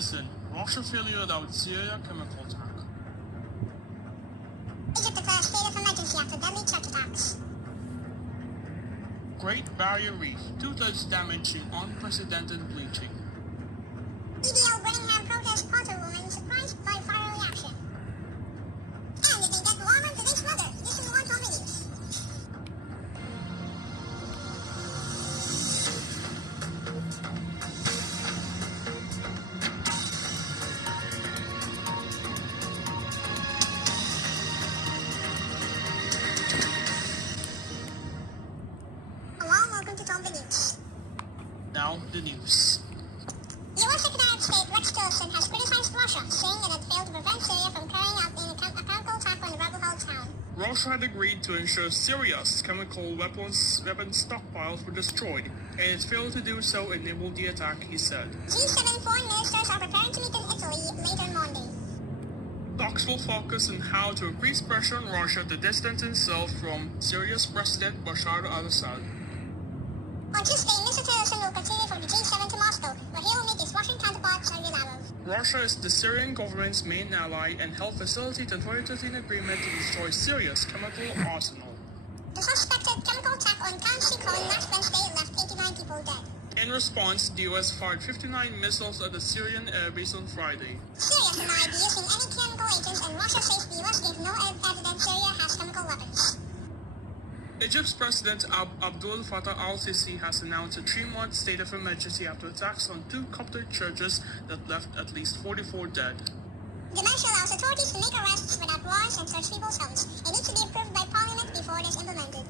Citizen, Russia failure out Syria chemical attack. Egypt declares state of emergency after deadly church attacks. Great Barrier Reef, 2/3 damage in unprecedented bleaching. EDL Birmingham protest Potter woman surprised by viral reaction. And it can get warmer today's weather. This is one from the news. Hello, welcome to Tom the News. Now the news. U.S. Secretary of State Rex Tillerson has criticized Russia, saying that it failed to prevent Syria from carrying out a chemical attack on the rebel-held town. Russia had agreed to ensure Syria's chemical weapons stockpiles were destroyed, and it failed to do so enabled the attack, he said. G7 foreign ministers are preparing to meet in Italy later Monday. Talks will focus on how to increase pressure on Russia to distance itself from Syria's President Bashar al-Assad. On Tuesday, Mr. Tillerson will continue from the G7 to Moscow, where he will meet his Russian counterpart Sergei Lavrov. Russia is the Syrian government's main ally and helped facilitate the 2013 agreement to destroy Syria's chemical arsenal. The suspected chemical attack on Camp Shikron last Wednesday left 89 people dead. In response, the US fired 59 missiles at the Syrian airbase on Friday. Syria denied using any chemical agents, and Russia says the US gave no evidence Syria has chemical weapons. Egypt's President Abdul Fattah al-Sisi has announced a 3-month state of emergency after attacks on 2 Coptic churches that left at least 44 dead. The measure allows authorities to make arrests without warrants and search people's homes. It needs to be approved by Parliament before it is implemented.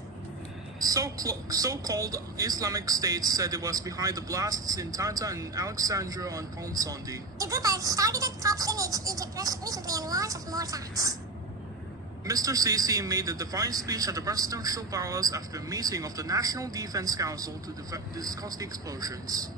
So-called Islamic State said it was behind the blasts in Tanta and Alexandria on Palm Sunday. The group has targeted cops in Egypt recently and warns of more attacks. Mr. Sisi made a defiant speech at the presidential palace after a meeting of the National Defense Council to discuss the explosions.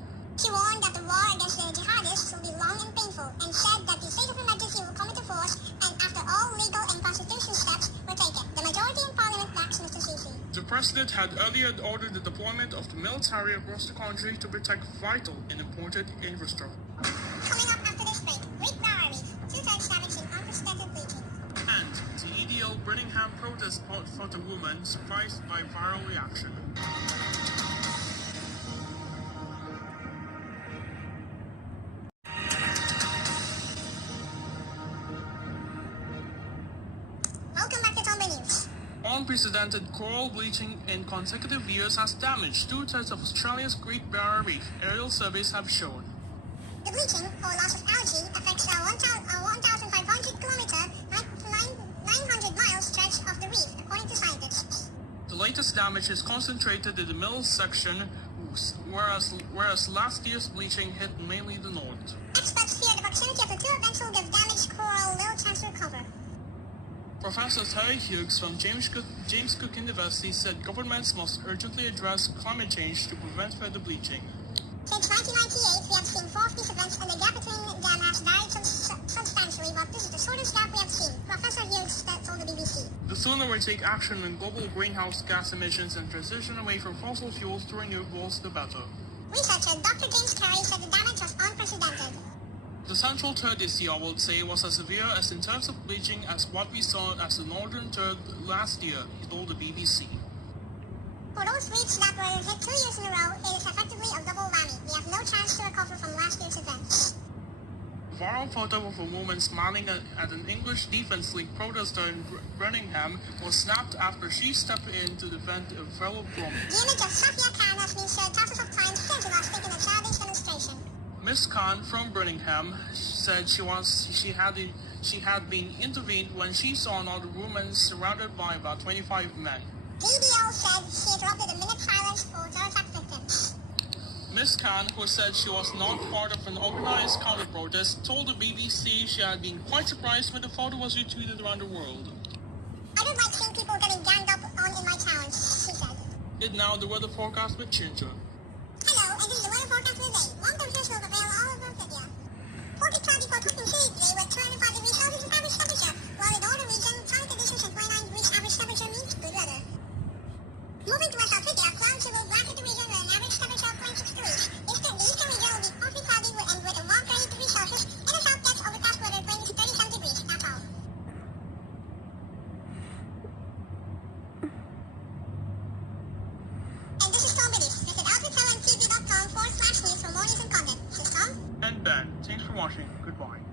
He warned that the war against the jihadists will be long and painful, and said that the state of emergency will come into force and after all legal and constitutional steps were taken. The majority in Parliament backs Mr. Sisi. The president had earlier ordered the deployment of the military across the country to protect vital and important infrastructure. Coming up after this break, Great Barrier Reef, 2/3 damage in unprecedented bleaching. And the EDL Birmingham protest fought a woman surprised by viral reaction. Welcome back to Tombe News. Unprecedented coral bleaching in consecutive years has damaged 2/3 of Australia's Great Barrier Reef, aerial surveys have shown. The bleaching, or loss of algae, affects a 1,500 kilometer, 900 mile stretch of the reef, according to scientists. The latest damage is concentrated in the middle section, whereas last year's bleaching hit mainly the north. Experts fear the proximity of the two events will give damaged coral little chance to recover. Professor Terry Hughes from James Cook University said governments must urgently address climate change to prevent further bleaching. Since 1998, we have seen 4 of these events, and the gap between them has varied substantially, but this is the shortest gap we have seen, Professor Hughes told the BBC. The sooner we take action on global greenhouse gas emissions and transition away from fossil fuels to renewables, the better. Researcher Dr. James Carey said the damage was unprecedented. The central third this year, I would say, was as severe as in terms of bleaching as what we saw as the northern third last year, he told the BBC. For those reefs that were hit 2 years in a row, it is effectively a double whammy. We have no chance to recover from last year's events. A viral photo of a woman smiling at an English Defence League protester in Birmingham was snapped after she stepped in to defend a fellow woman. The image of Safia Khan has been shared thousands of times since it was taken at Saturday's demonstration. Miss Khan from Birmingham said she had been intervened when she saw another woman surrounded by about 25 men. DBL said she interrupted a minute silence for terror attack victims. Miss Khan, who said she was not part of an organized counter-protest, told the BBC she had been quite surprised when the photo was retweeted around the world. I don't like seeing people getting ganged up on in my towns, she said. And now the weather forecast with Ginger. Hello, and this is the weather forecast for the day. Long temperatures will prevail all over India. 40 cloudy for Cooking City today with 205 degrees Celsius average temperature, while in the northern region, cloudy conditions and 29 degrees average temperature means good weather. Moving to West Africa, clouds will blanket the region with an average temperature of 26 degrees. The eastern region will be partly cloudy and with a warm 30 degrees Celsius watching. Goodbye.